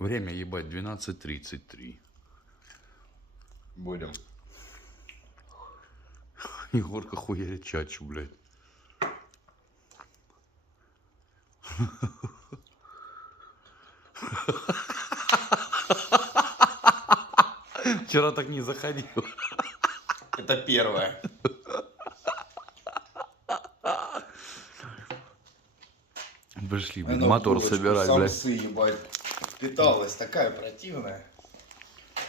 Время, ебать, 12:33. Будем. Егорка хуярит чачу, блядь. Вчера так не заходил. Это первое. Пошли, блядь, мотор собирать, блядь. Самсы, ебать. Питалась такая противная.